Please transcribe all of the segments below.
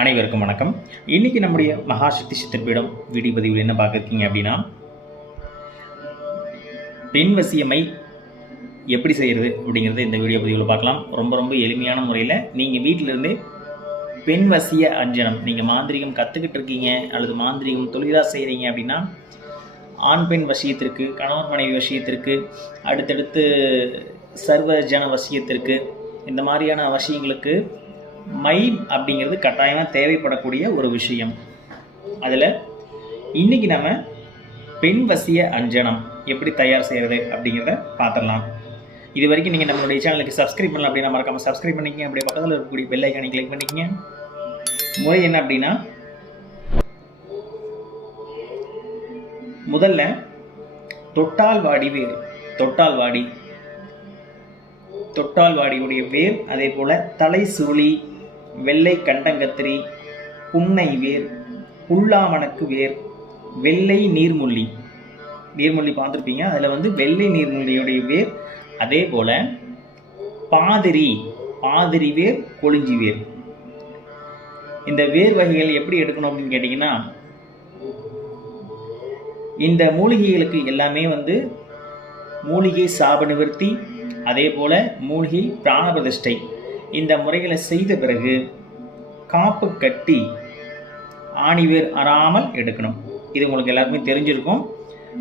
அனைவருக்கும் வணக்கம். இன்னைக்கு நம்முடைய மகாசக்தி சித்திரப்பீடம் வீடியோ பதிவில் என்ன பார்க்குறீங்க அப்படின்னா பெண் வசியமை எப்படி செய்கிறது அப்படிங்கிறத இந்த வீடியோ பதிவில் பார்க்கலாம். ரொம்ப ரொம்ப எளிமையான முறையில் நீங்கள் வீட்டிலிருந்தே பெண் வசிய அஞ்சனம் நீங்கள் மாந்திரிகம் கற்றுக்கிட்டு இருக்கீங்க அல்லது மாந்திரிகம் தொழிலாக செய்கிறீங்க அப்படின்னா ஆண் பெண் வசியத்திற்கு கணவன் மனைவி வசியத்திற்கு அடுத்தடுத்து சர்வ ஜன வசியத்திற்கு இந்த மாதிரியான அவசியங்களுக்கு மை அப்படிங்கிறது கட்டாயமாக தேவைப்படக்கூடிய ஒரு விஷயம். அதில் இன்னைக்கு நம்ம பெண் வசிய அஞ்சனம் எப்படி தயார் செய்கிறது அப்படிங்கிறத பார்த்துடலாம். இது வரைக்கும் நீங்கள் நம்மளுடைய சேனலுக்கு சப்ஸ்கிரைப் பண்ணல அப்படின்னா மறக்காமல் சப்ஸ்கிரைப் பண்ணிக்கங்க. அப்படியே பக்கத்தில் இருக்கக்கூடிய பெல் ஐக்கானை கிளிக் பண்ணிக்கங்க. முறை என்ன அப்படின்னா முதல்ல தொட்டால் வாடி வேறு தொட்டால் வாடி. தொட்டால்வாடியுடைய வேர் அதே போல தலைசூழி வெள்ளை கண்டங்கத்திரி புன்னை வேர் புல்லாமணக்கு வேர் வெள்ளை நீர்முள்ளி. நீர்முள்ளி பார்த்துருப்பீங்க. அதில் வந்து வெள்ளை நீர்முள்ளியுடைய வேர் அதே போல பாதிரி பாதிரி வேர் கொளிஞ்சி வேர். இந்த வேர் வகைகள் எப்படி எடுக்கணும் அப்படின்னு கேட்டிங்கன்னா இந்த மூலிகைகளுக்கு எல்லாமே வந்து மூலிகை சாப நிவர்த்தி அதே போல் மூலிகை பிராண பிரதிஷ்டை இந்த முறைகளை செய்த பிறகு காப்பு கட்டி ஆணிவேர் அறாமல் எடுக்கணும். இது உங்களுக்கு எல்லாருக்குமே தெரிஞ்சிருக்கும்.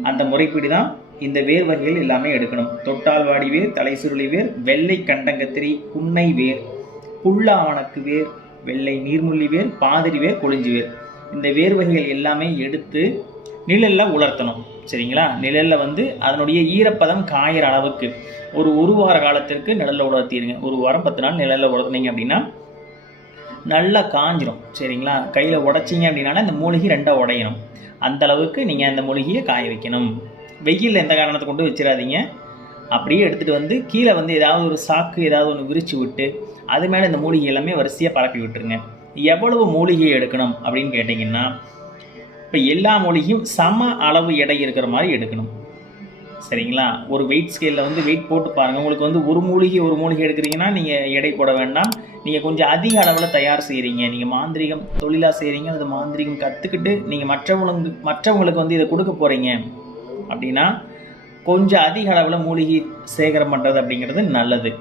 அந்த முறைப்படி தான் இந்த வேர் வகைகள் எல்லாமே எடுக்கணும். தொட்டால் வாடி வேர் தலை சுருளி வேர் வெள்ளை கண்டங்கத்திரி புன்னை வேர் புல்லாவணக்கு வேர் வெள்ளை நீர்முள்ளி வேர் பாதிரி வேர் கொழிஞ்சி வேர். இந்த வேர் வகைகள் எல்லாமே எடுத்து நிழலில் உலர்த்தணும். சரிங்களா? நிழலில் வந்து அதனுடைய ஈரப்பதம் காயிற அளவுக்கு. ஒரு ஒரு வார காலத்திற்கு நிழலில் உலர்த்திடுங்க. ஒரு வாரம் பத்து நாள் நிழலில் உலர்த்தினீங்க அப்படின்னா நல்லா காஞ்சிரும். சரிங்களா? கையில் உடைச்சிங்க அப்படின்னால இந்த மூலிகை ரெண்டாக உடையணும். அந்த அளவுக்கு நீங்கள் அந்த மூலிகையை காய வைக்கணும். வெயிலில் எந்த காரணத்தை கொண்டு வச்சிடாதீங்க. அப்படியே எடுத்துகிட்டு வந்து கீழே வந்து ஏதாவது ஒரு சாக்கு ஏதாவது ஒன்று விரித்து விட்டு அது மேலே இந்த மூலிகை எல்லாமே வரிசையாக பரப்பி விட்டுருங்க. எவ்வளவு மூலிகை எடுக்கணும் அப்படின்னு கேட்டிங்கன்னா இப்போ எல்லா மொழியும் சம அளவு எடை இருக்கிற மாதிரி எடுக்கணும். சரிங்களா? ஒரு வெயிட் ஸ்கேலில் வந்து வெயிட் போட்டு பாருங்கள் உங்களுக்கு வந்து ஒரு மூலிகை ஒரு மூலிகை எடுக்கிறீங்கன்னா நீங்கள் எடை போட வேண்டாம். நீங்கள் கொஞ்சம் அதிக அளவில் தயார் செய்கிறீங்க நீங்கள் மாந்திரிகம் தொழிலாக செய்கிறீங்க அது மாந்திரிகம் கற்றுக்கிட்டு நீங்கள் மற்றவங்களுக்கு மற்றவங்களுக்கு வந்து இதை கொடுக்க போகிறீங்க அப்படின்னா கொஞ்சம் அதிக அளவில் மூலிகை சேகரம் பண்ணுறது அப்படிங்கிறது நல்லது.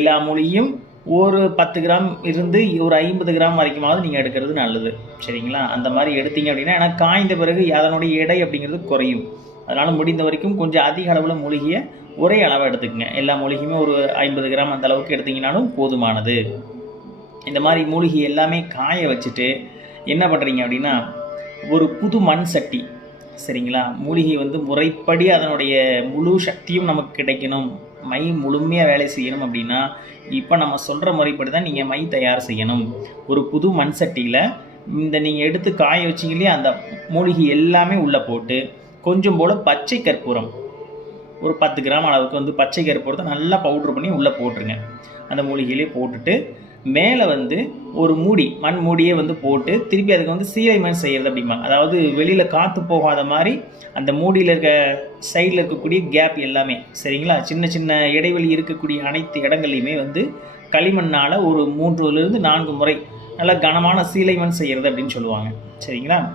எல்லா மூலிகையும் ஒரு பத்து கிராம் இருந்து ஒரு ஐம்பது கிராம் வரைக்குமாவது நீங்கள் எடுக்கிறது நல்லது. சரிங்களா? அந்த மாதிரி எடுத்தீங்க அப்படின்னா ஏன்னா காய்ந்த பிறகு அதனுடைய எடை அப்படிங்கிறது குறையும். அதனால் முடிந்த வரைக்கும் கொஞ்சம் அதிக அளவில் மூலிகையை ஒரே அளவாக எடுத்துக்கங்க. எல்லா மூலிகையுமே ஒரு ஐம்பது கிராம் அந்த அளவுக்கு எடுத்திங்கனாலும் போதுமானது. இந்த மாதிரி மூலிகை எல்லாமே காய வச்சுட்டு என்ன பண்ணுறீங்க அப்படின்னா ஒரு புது மண் சட்டி. சரிங்களா? மூலிகை வந்து முறைப்படி அதனுடைய முழு சக்தியும் நமக்கு கிடைக்கணும். மை முழுமையாக வேலை செய்யணும் அப்படின்னா இப்போ நம்ம சொல்கிற முறைப்படி தான் நீங்கள் மை தயார் செய்யணும். ஒரு புது மண் சட்டியில் இந்த நீங்கள் எடுத்து காய வச்சிங்க இல்லையா அந்த மூலிகை எல்லாமே உள்ளே போட்டு கொஞ்சம் போல் பச்சை கற்பூரம். ஒரு பத்து கிராம் அளவுக்கு வந்து பச்சை கற்பூரத்தை நல்லா பவுட்ரு பண்ணி உள்ளே போட்டுருங்க. அந்த மூலிகையிலே போட்டுட்டு மேலே வந்து ஒரு மூடி மண் மூடியே வந்து போட்டு திருப்பி அதுக்கு வந்து சீலை மண் செய்கிறது அப்படிம்பாங்க. அதாவது வெளியில் காற்று போகாத மாதிரி அந்த மூடியில் இருக்க சைடில் இருக்கக்கூடிய கேப் எல்லாமே சரிங்களா? சின்ன சின்ன இடைவெளி இருக்கக்கூடிய அனைத்து இடங்கள்லையுமே வந்து களிமண்ணால் ஒரு மூன்றுலேருந்து நான்கு முறை நல்லா கனமான சீலைமண் செய்கிறது அப்படின்னு சொல்லுவாங்க சரிங்களா?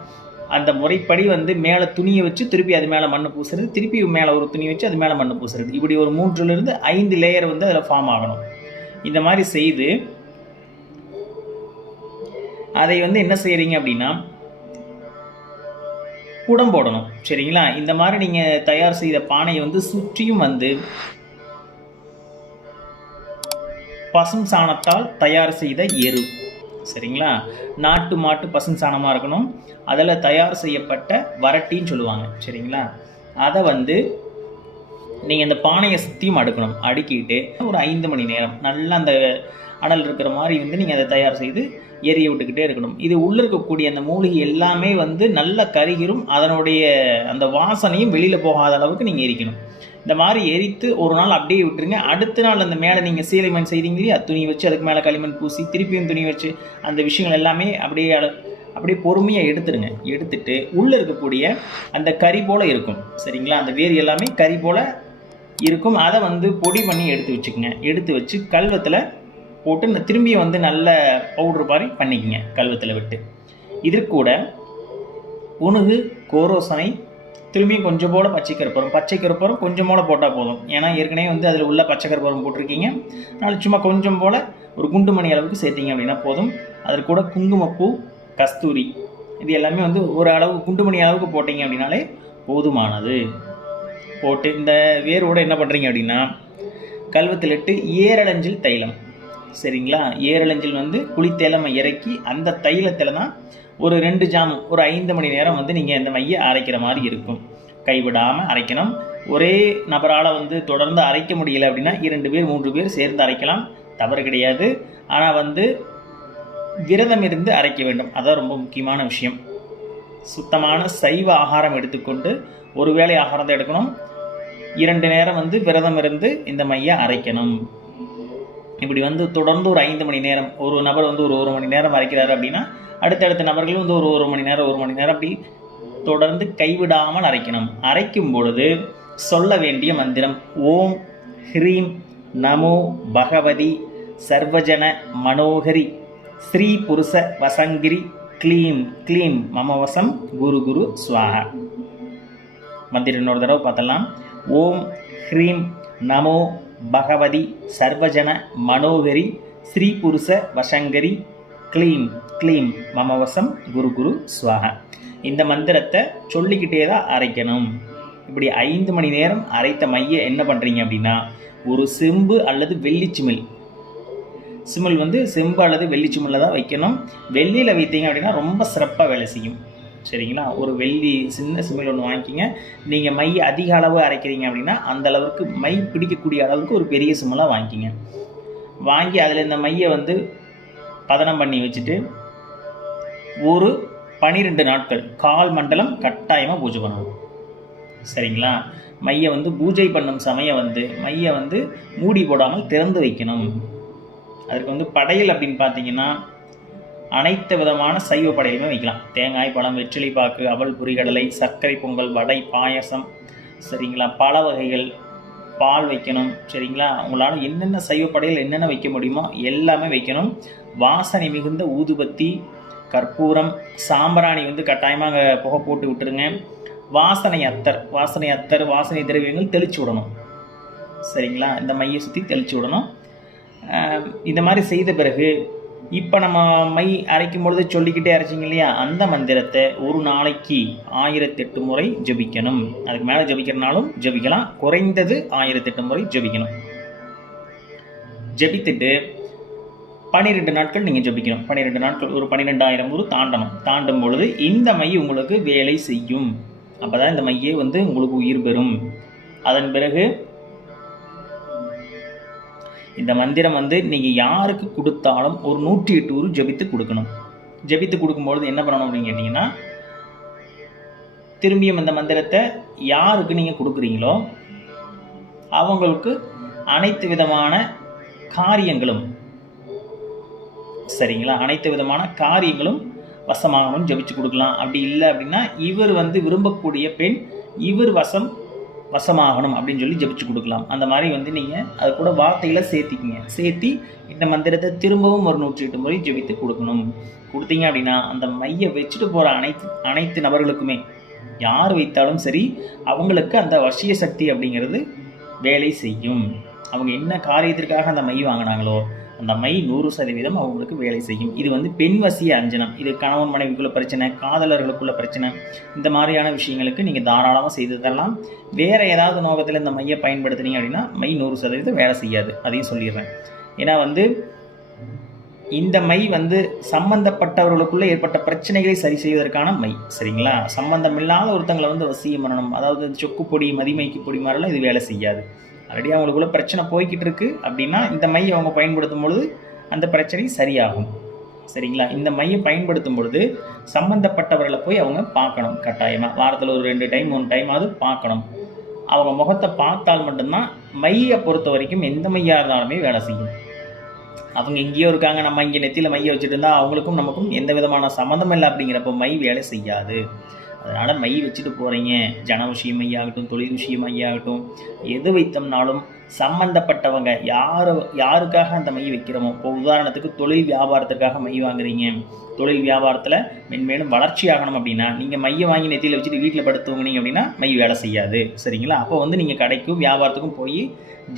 அந்த முறைப்படி வந்து மேலே துணியை வச்சு திருப்பி அது மேலே மண் பூசுறது திருப்பி மேலே ஒரு துணி வச்சு அது மேலே மண் பூசுறது. இப்படி ஒரு மூன்றுலேருந்து ஐந்து லேயர் வந்து அதில் ஃபார்ம் ஆகணும். இந்த மாதிரி செய்து அதை வந்து என்ன செய்கிறீங்க அப்படின்னா குடம் போடணும். சரிங்களா? இந்த மாதிரி நீங்கள் தயார் செய்த பானையை வந்து சுற்றியும் வந்து பசும் சாணத்தால் தயார் செய்த எரு. சரிங்களா? நாட்டு மாட்டு பசும் சாணமாக இருக்கணும். அதில் தயார் செய்யப்பட்ட வரட்டின்னு சொல்லுவாங்க. சரிங்களா? அதை வந்து நீங்கள் இந்த பானையை சுற்றியும் அடுக்கணும். அடுக்கிட்டு ஒரு ஐந்து மணி நேரம். நல்லா அந்த அனல் இருக்கிற மாதிரி வந்து நீங்கள் அதை தயார் செய்து எரிய விட்டுக்கிட்டே இருக்கணும். இது உள்ளே இருக்கக்கூடிய அந்த மூலிகை எல்லாமே வந்து நல்ல கருகிரும் அதனுடைய அந்த வாசனையும் வெளியில் போகாத அளவுக்கு நீங்கள் எரிக்கணும். இந்த மாதிரி எரித்து ஒரு நாள் அப்படியே விட்டுருங்க. அடுத்த நாள் அந்த மேலே நீங்கள் சீலை மண் செய்கிறீங்க இல்லையா? துணி வச்சு அதுக்கு மேலே களிமண் பூசி திருப்பியும் துணி வச்சு அந்த விஷயங்கள் எல்லாமே அப்படியே அப்படியே பொறுமையாக எடுத்துருங்க. எடுத்துட்டு உள்ளே இருக்கக்கூடிய அந்த கறி போல் இருக்கும். சரிங்களா? அந்த வேர் எல்லாமே கறி போல் இருக்கும். அதை வந்து பொடி பண்ணி எடுத்து வச்சுக்கோங்க. எடுத்து வச்சு கல்வத்தில் போட்டு இந்த திரும்பி வந்து நல்ல பவுடர் மாதிரி பண்ணிக்கங்க கல்வத்தில் விட்டு. இதற்கு கூட உணுகு கோரோசனை திரும்பியும் கொஞ்சம் போல் பச்சை கருப்பரம். பச்சை கருப்பரம் கொஞ்சம் போல போட்டால் போதும். ஏன்னா ஏற்கனவே வந்து அதில் உள்ள பச்சை கருப்பரம் போட்டிருக்கீங்க. அதனால் சும்மா கொஞ்சம் போல ஒரு குண்டு மணி அளவுக்கு சேர்த்திங்க அப்படின்னா போதும். அதில் கூட குங்குமப்பூ கஸ்தூரி இது எல்லாமே வந்து ஒரு அளவு குண்டுமணி அளவுக்கு போட்டிங்க அப்படின்னாலே போதுமானது. போட்டு இந்த வேரோட என்ன பண்ணுறீங்க அப்படின்னா கல்வத்தில் இட்டு ஏரளஞ்சில் தைலம். சரிங்களா? ஏரளஞ்சில் வந்து புளித்தேலமை இறக்கி அந்த தைலத்தில் தான் ஒரு ரெண்டு ஜாம் ஒரு ஐந்து மணி நேரம் வந்து நீங்கள் இந்த மையை அரைக்கிற மாதிரி இருக்கும். கைவிடாமல் அரைக்கணும். ஒரே நபரால் வந்து தொடர்ந்து அரைக்க முடியல அப்படின்னா இரண்டு பேர் மூன்று பேர் சேர்ந்து அரைக்கலாம். தவறு கிடையாது. ஆனால் வந்து விரதம் இருந்து அரைக்க வேண்டும். அதான் ரொம்ப முக்கியமான விஷயம். சுத்தமான சைவ ஆகாரம் எடுத்துக்கொண்டு ஒரு வேளை ஆகாரத்தை எடுக்கணும். இரண்டு நேரம் வந்து விரதம் இருந்து இந்த மையை அரைக்கணும். இப்படி வந்து தொடர்ந்து ஒரு ஐந்து மணி நேரம் ஒரு நபர் வந்து ஒரு ஒரு மணி நேரம் அரைக்கிறாரு அப்படின்னா அடுத்தடுத்த நபர்களும் வந்து ஒரு ஒரு மணி நேரம் ஒரு மணி நேரம் அப்படி தொடர்ந்து கைவிடாமல் அரைக்கணும். அரைக்கும் பொழுது சொல்ல வேண்டிய மந்திரம் ஓம் ஹ்ரீம் நமோ பகவதி சர்வஜன மனோகரி ஸ்ரீ புருஷ வசங்கிரி க்ளீம் க்ளீம் மமவசம் குரு குரு ஸ்வாகா மந்திரம் இன்னொரு தடவை பார்த்தலாம் ஓம் ஹ்ரீம் நமோ பகவதி சர்வஜன மனோகரி ஸ்ரீ புருஷ வசங்கரி க்ளீம் க்ளீம் மமவசம் குரு குரு ஸ்வாக இந்த மந்திரத்தை சொல்லிக்கிட்டே தான் அரைக்கணும். இப்படி ஐந்து மணி நேரம் அரைத்த மைய என்ன பண்ணுறீங்க அப்படின்னா ஒரு செம்பு அல்லது வெள்ளி சிமிழ் சிமிழ் வந்து செம்பு அல்லது வெள்ளி சிமிழில் தான் வைக்கணும். வெள்ளியில் வைத்தீங்க அப்படின்னா ரொம்ப சிறப்பாக வேலை செய்யும். சரிங்களா? ஒரு வெள்ளி சின்ன சிமிழ் ஒன்று வாங்கிக்கிங்க. நீங்கள் மை அதிக அளவு அரைக்கிறீங்க அப்படின்னா அந்த அளவுக்கு மை பிடிக்கக்கூடிய அளவுக்கு ஒரு பெரிய சிமிழாக வாங்கிக்கிங்க. வாங்கி அதில் இந்த மையை வந்து பதனம் பண்ணி வச்சுட்டு ஒரு பனிரெண்டு நாட்கள் கால் மண்டலம் கட்டாயமாக பூஜை பண்ணணும் சரிங்களா? மையை வந்து பூஜை பண்ணும் சமயம் வந்து மையை வந்து மூடி போடாமல் திறந்து வைக்கணும். அதுக்கு வந்து படையல் அப்படின்னு பார்த்தீங்கன்னா அனைத்து விதமான சைவ படையிலுமே வைக்கலாம். தேங்காய் பழம் வெற்றிலை பாக்கு அவல் புரிகடலை சர்க்கரை பொங்கல் வடை பாயசம் சரிங்களா? பல வகைகள் பால் வைக்கணும் சரிங்களா? உங்களால் என்னென்ன சைவ படையில் என்னென்ன வைக்க முடியுமோ எல்லாமே வைக்கணும். வாசனை மிகுந்த ஊதுபத்தி கற்பூரம் சாம்பிராணி வந்து கட்டாயமாக புகை போட்டு விட்டுருங்க. வாசனை அத்தர் வாசனை அத்தர் வாசனை திரவியங்கள் தெளிச்சு விடணும். சரிங்களா? இந்த மையை சுற்றி தெளிச்சு விடணும். இந்த மாதிரி செய்த பிறகு இப்போ நம்ம மை அரைக்கும் பொழுது சொல்லிக்கிட்டே அரைச்சிங்க இல்லையா? அந்த மந்திரத்தை ஒரு நாளைக்கு ஆயிரத்தெட்டு முறை ஜபிக்கணும். அதுக்கு மேலே ஜபிக்கிறனாலும் ஜபிக்கலாம். குறைந்தது ஆயிரத்தெட்டு முறை ஜபிக்கணும். ஜபித்துட்டு பன்னிரெண்டு நாட்கள் நீங்கள் ஜபிக்கணும். பன்னிரெண்டு நாட்கள் ஒரு பன்னிரெண்டாயிரம் ஊர் தாண்டணும். தாண்டும் பொழுது இந்த மை உங்களுக்கு வேலை செய்யும். அப்போ தான் இந்த மையே வந்து உங்களுக்கு உயிர் பெறும். அதன் பிறகு இந்த மந்திரம் வந்து நீங்கள் யாருக்கு கொடுத்தாலும் ஒரு நூற்றி எட்டு ஊர் ஜபித்து கொடுக்கணும். ஜபித்து கொடுக்கும்பொழுது என்ன பண்ணணும் அப்படின்னு கேட்டிங்கன்னா திரும்பியும் இந்த மந்திரத்தை யாருக்கு நீங்கள் கொடுக்குறீங்களோ அவங்களுக்கு அனைத்து விதமான காரியங்களும் சரிங்களா? அனைத்து விதமான காரியங்களும் வசமாகவும் ஜபிச்சு கொடுக்கலாம். அப்படி இல்லை அப்படின்னா இவர் வந்து விரும்பக்கூடிய பெண் இவர் வசம் வசமாகணும் அப்படின்னு சொல்லி ஜபிச்சு கொடுக்கலாம். அந்த மாதிரி வந்து நீங்கள் அது கூட வார்த்தையில் சேர்த்திக்கிங்க. சேர்த்தி இந்த மந்திரத்தை திரும்பவும் ஒரு நூற்றி எட்டு முறை ஜெபித்து கொடுக்கணும். கொடுத்தீங்க அப்படின்னா அந்த மையை வச்சுட்டு போகிற அனைத்து அனைத்து நபர்களுக்குமே யார் வைத்தாலும் சரி அவங்களுக்கு அந்த வசிய சக்தி அப்படிங்கிறது வேலை செய்யும். அவங்க என்ன காரியத்திற்காக அந்த மை வாங்கினாங்களோ அந்த மை நூறு சதவீதம் அவங்களுக்கு வேலை செய்யும். இது வந்து பெண் வசிய அஞ்சனம். இது கணவன் மனைவிக்குள்ள பிரச்சனை காதலர்களுக்குள்ள பிரச்சனை இந்த மாதிரியான விஷயங்களுக்கு நீங்கள் தாராளமாக செய்து தரலாம். வேறு ஏதாவது நோக்கத்தில் இந்த மையை பயன்படுத்துனீங்க அப்படின்னா மை நூறு சதவீதம் வேலை செய்யாது. அதையும் சொல்லிடுறேன். ஏன்னா வந்து இந்த மை வந்து சம்பந்தப்பட்டவர்களுக்குள்ள ஏற்பட்ட பிரச்சனைகளை சரி செய்வதற்கான மை. சரிங்களா? சம்பந்தம் இல்லாத ஒருத்தங்களை வந்து வசியம் பண்ணணும் அதாவது சொக்கு பொடி மதிமைக்கு பொடி மாதிரிலாம் இது வேலை செய்யாது. ஆல்ரெடி அவங்களுக்குள்ள பிரச்சனை போய்கிட்டு இருக்கு அப்படின்னா இந்த மையை அவங்க பயன்படுத்தும் பொழுது அந்த பிரச்சனை சரியாகும். சரிங்களா? இந்த மையை பயன்படுத்தும் பொழுது சம்பந்தப்பட்டவர்களை போய் அவங்க பார்க்கணும் கட்டாயமாக வாரத்தில் ஒரு ரெண்டு டைம் மூணு டைம் அது பார்க்கணும். அவங்க முகத்தை பார்த்தால் மட்டும்தான் மையை பொறுத்த வரைக்கும் எந்த மையாக இருந்தாலுமே வேலை செய்யும். அவங்க எங்கேயோ இருக்காங்க நம்ம இங்கே நெத்தியில் மையை வச்சுட்டு இருந்தால் அவங்களுக்கும் நமக்கும் எந்த விதமான சம்மந்தம் இல்லை அப்படிங்கிறப்ப மை வேலை செய்யாது. அதனால் மை வச்சுட்டு போகிறீங்க ஜன விஷயம் மையாகட்டும் தொழில் விஷயம் மையாகட்டும் எது வைத்தோம்னாலும் சம்பந்தப்பட்டவங்க யார் யாருக்காக அந்த மை வைக்கிறோமோ இப்போ உதாரணத்துக்கு தொழில் வியாபாரத்துக்காக மை வாங்குறீங்க. தொழில் வியாபாரத்தில் மென்மேலும் வளர்ச்சி ஆகணும் அப்படின்னா நீங்கள் மையை வாங்கி நெத்தியில் வச்சுட்டு வீட்டில் படுத்து தூங்குனீங்க அப்படின்னா மை வேலை செய்யாது. சரிங்களா? அப்போ வந்து நீங்கள் கடைக்கும் வியாபாரத்துக்கும் போய்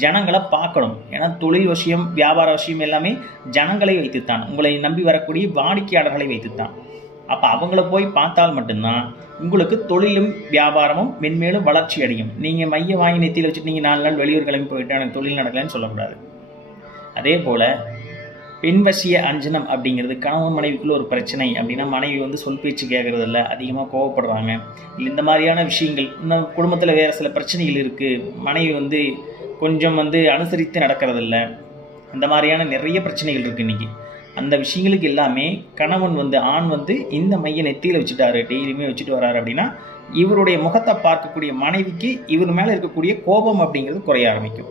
ஜனங்களை பார்க்கணும். ஏன்னா தொழில் விஷயம் வியாபார விஷயம் எல்லாமே ஜனங்களை வைத்துத்தான். உங்களை நம்பி வரக்கூடிய வாடிக்கையாளர்களை வைத்துத்தான். அப்போ அவங்கள போய் பார்த்தால் மட்டும்தான் உங்களுக்கு தொழிலும் வியாபாரமும் மென்மேலும் வளர்ச்சி அடையும். நீங்கள் மைய வாங்கி நெத்தியில் வச்சுட்டு நீங்கள் நாலு நாள் வெளியூர் கிளம்பி போயிட்டு எனக்கு தொழில் நடக்கலன்னு சொல்லக்கூடாது. அதே போல் பெண்வசிய அஞ்சனம் அப்படிங்கிறது கணவன் மனைவிக்குள்ள ஒரு பிரச்சனை அப்படின்னா மனைவி வந்து சொல் பேச்சு கேட்கறது இல்லை அதிகமாக கோவப்படுறாங்க. இல்லை இந்த மாதிரியான விஷயங்கள் இன்னும் குடும்பத்தில் வேறு சில பிரச்சனைகள் இருக்குது மனைவி வந்து கொஞ்சம் வந்து அனுசரித்து நடக்கிறதில்ல. இந்த மாதிரியான நிறைய பிரச்சனைகள் இருக்குது இன்றைக்கி அந்த விஷயங்களுக்கு எல்லாமே கணவன் வந்து ஆண் வந்து இந்த மைய நெத்தியில் வச்சுட்டாரு டெய்லியுமே வச்சுட்டு வராரு அப்படின்னா இவருடைய முகத்தை பார்க்கக்கூடிய மனைவிக்கு இவர் மேலே இருக்கக்கூடிய கோபம் அப்படிங்கிறது குறைய ஆரம்பிக்கும்.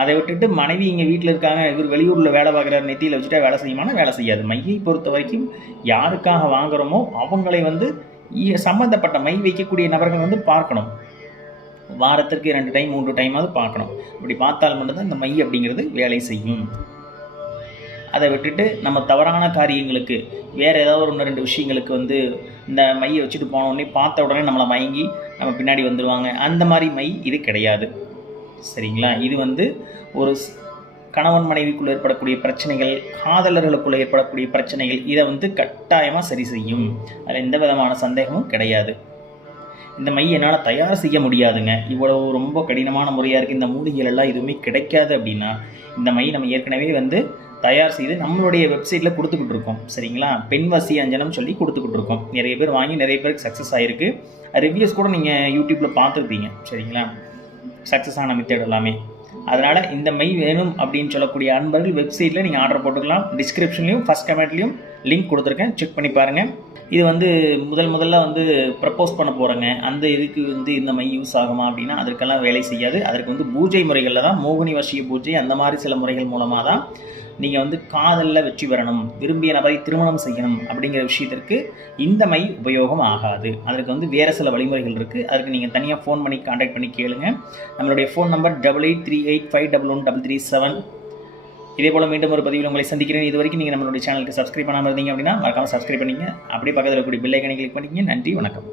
அதை விட்டுட்டு மனைவி இங்கே வீட்டில் இருக்காங்க இவர் வெளியூரில் வேலை பார்க்குறாரு நெத்தியில் வச்சுட்டா வேலை செய்யுமானா? வேலை செய்யாது. மையை பொறுத்த வரைக்கும் யாருக்காக வாங்குறோமோ அவங்களை வந்து சம்மந்தப்பட்ட மை வைக்கக்கூடிய நபர்கள் வந்து பார்க்கணும். வாரத்திற்கு ரெண்டு டைம் மூன்று டைமாவது பார்க்கணும். இப்படி பார்த்தால் மட்டும்தான் இந்த மை அப்படிங்கிறது வேலை செய்யும். அதை விட்டுட்டு நம்ம தவறான காரியங்களுக்கு வேறு ஏதாவது ஒரு ஒன்று ரெண்டு விஷயங்களுக்கு வந்து இந்த மையை வச்சுட்டு போன உடனே பார்த்த உடனே நம்மளை மயங்கி நம்ம பின்னாடி வந்துடுவாங்க அந்த மாதிரி மை இது கிடையாது. சரிங்களா? இது வந்து ஒரு கணவன் மனைவிக்குள்ளே ஏற்படக்கூடிய பிரச்சனைகள் காதலர்களுக்குள்ளே ஏற்படக்கூடிய பிரச்சனைகள் இதை வந்து கட்டாயமாக சரி செய்யும். அதில் எந்த விதமான சந்தேகமும் கிடையாது. இந்த மை என்னால் தயார் செய்ய முடியாதுங்க. இவ்வளவு ரொம்ப கடினமான முறையாக இருக்குது இந்த மூலிகைகள் எல்லாம் எதுவுமே கிடைக்காது அப்படின்னா இந்த மை நம்ம ஏற்கனவே வந்து தயார் செய்து நம்மளுடைய வெப்சைட்டில் கொடுத்துக்கிட்டு இருக்கோம் சரிங்களா? பெண் வசி அஞ்சனம் சொல்லி கொடுத்துக்கிட்டு இருக்கோம் நிறைய பேர் வாங்கி நிறைய பேருக்கு சக்ஸஸ் ஆகிருக்கு ரிவ்யூஸ் கூட நீங்கள் யூடியூப்பில் பார்த்துருப்பீங்க. சரிங்களா? சக்ஸஸ் ஆன மெத்தட் எல்லாமே. அதனால் இந்த மை வேணும் அப்படின்னு சொல்லக்கூடிய அன்பர்கள் வெப்சைட்டில் நீங்கள் ஆர்டர் போட்டுக்கலாம். டிஸ்கிரிப்ஷன்லையும் ஃபஸ்ட் கமெண்ட்லையும் லிங்க் கொடுத்துருக்கேன். செக் பண்ணி பாருங்கள் இது வந்து முதல் முதல்ல வந்து ப்ரப்போஸ் பண்ண போகிறேங்க அந்த இதுக்கு வந்து இந்த மை யூஸ் ஆகுமா அப்படின்னா அதற்கெல்லாம் வேலை செய்யாது. அதற்கு வந்து பூஜை முறைகளில் தான் மோகினி வசிய பூஜை அந்த மாதிரி சில முறைகள் மூலமாக தான் நீங்கள் வந்து காதலில் வெற்றி பெறணும் விரும்பிய நபரை திருமணம் செய்யணும் அப்படிங்கிற விஷயத்திற்கு இந்த மை உபயோகம் ஆகாது. அதற்கு வந்து வேறு சில வழிமுறைகள் இருக்குது அதுக்கு நீங்கள் தனியாக ஃபோன் பண்ணி காண்டாக்ட் பண்ணி கேளுங்க. நம்மளுடைய phone number double eight three eight five double one double three seven இதே போல் மீண்டும் ஒரு பதிவில் உங்களை சந்திக்கிறேன். இது வரைக்கும் நீங்கள் நம்மளுடைய சேனலுக்கு சப்ஸ்கிரைப் பண்ணாமல் இருந்தீங்க அப்படின்னா மறக்காமல் சப்ஸ்கிரைப் பண்ணிங்க. அப்படியே பக்கத்தில் இருக்கக்கூடிய பில்லைக்கனை கிளிக் பண்ணிங்க நன்றி வணக்கம்.